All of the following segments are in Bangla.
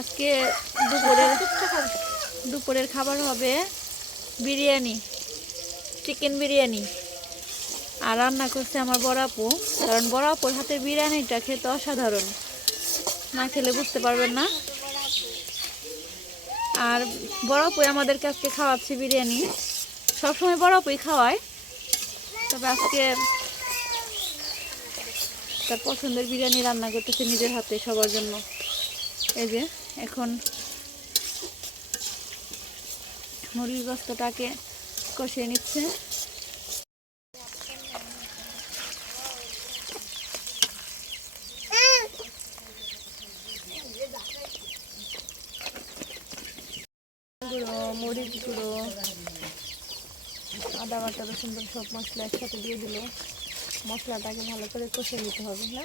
আজকে দুপুরের দুপুরের খাবার হবে বিরিয়ানি, চিকেন বিরিয়ানি। আর রান্না করছে আমার বড় আপু, কারণ বড় আপুর হাতের বিরিয়ানিটা খেতে অসাধারণ। না খেলে বুঝতে পারবেন না। আর বড় আপুই আমাদেরকে আজকে খাওয়াচ্ছে বিরিয়ানি। সবসময় বড় আপুই খাওয়ায়, তবে আজকে তার পছন্দের বিরিয়ানি রান্না করতেছে নিজের হাতে সবার জন্য। এই যে, এখন মুরগির গোস্তটাকে কষিয়ে নিচ্ছে। মরিচ গুঁড়ো, আদা বাটা রসুন সব মশলা একসাথে দিয়ে দিল। মশলাটাকে ভালো করে কষে নিতে হবে দে।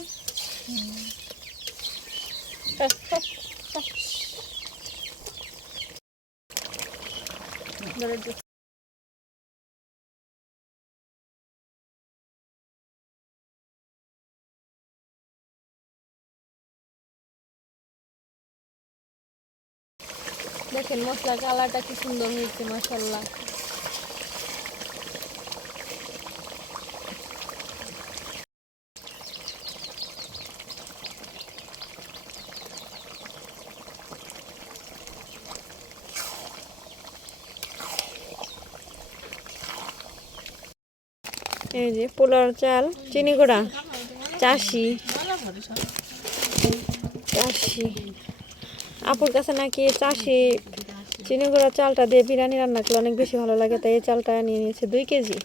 দেখেন মশলা কালারটা কি সুন্দর হয়েছে মাসাল্লাহ এই যে পোলার চাল, চিনি গোড়া চাষি চাষি আপুর কাছে নাকি চাষি চিনি গোড়া চালটা দিয়ে বিরিয়ানি রান্না করলে অনেক বেশি ভালো লাগে, তাই এই চালটা নিয়ে নিয়েছে দুই কেজি।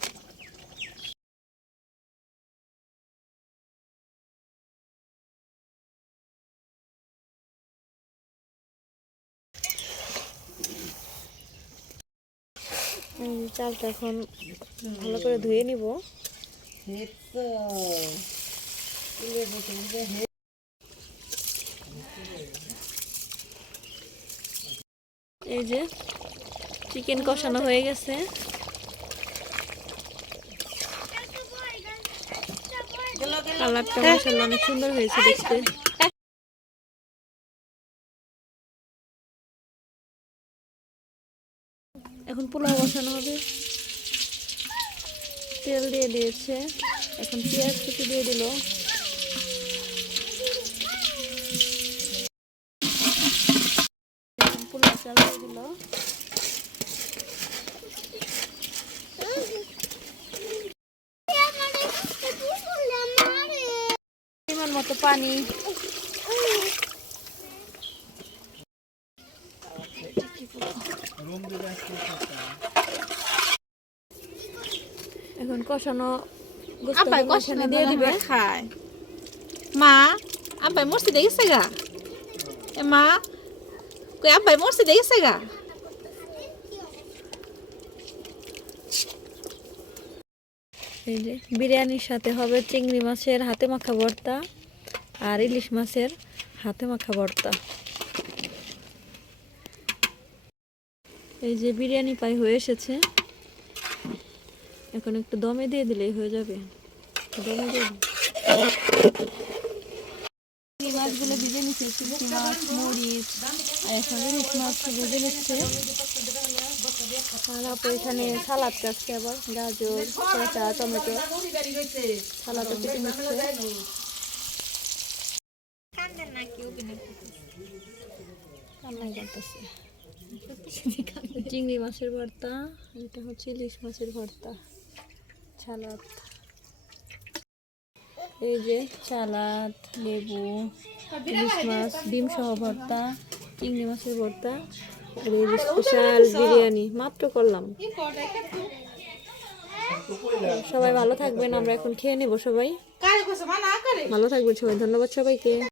চালটা এখন ভালো করে ধুয়ে নিব। এই যে চিকেন কষানো হয়ে গেছে। কালারটা মাসাল্লাহ অনেক সুন্দর হয়েছে দেখতে। এখন পোলাও বসানো হবে। তেল দিয়ে দিয়েছে। এখন পেঁয়াজ কুচি দিয়ে দিল। পোলাও চাল দিয়ে মতো পানি। এখন কষানো আব্বাই কষানো দিয়ে দিবে। খায়। মা আব্বাই গা? এ মা কই আব্বাই গা? এই যে বিরিয়ানির সাথে হবে চিংড়ি মাছের হাতে মাখা ভর্তা আর ইলিশ মাছের হাতে মাখা ভর্তা। এই যে বিরিয়ানি পাই হয়ে এসেছে। এখন একটু দমে দিয়ে দিলেই হয়ে যাবে। দমে দিয়ে দিন। মাছগুলো ভেজে নিচ্ছে চিংড়ি মাছ, মরিচ, আর এখন ইলিশ মাছ নিচ্ছে। আর এখানে সালাদ কাটছে আবার, গাজর শসা টমেটো, সালাদটা কেটে নিচ্ছে। কান্নাই করতেছে। চিংড়ি মাছের ভর্তা, এটা হচ্ছে ইলিশ মাছের ভর্তা সালাদ এই যে সালাদ লেবু, ইলিশ মাছ, ডিম সহ ভর্তা, চিংড়ি মাছের ভর্তা, আর স্পেশাল বিরিয়ানি, মাত্র করলাম। সবাই ভালো থাকবেন, আমরা এখন খেয়ে নেব সবাই। ভালো থাকবেন সবাই, ধন্যবাদ সবাইকে।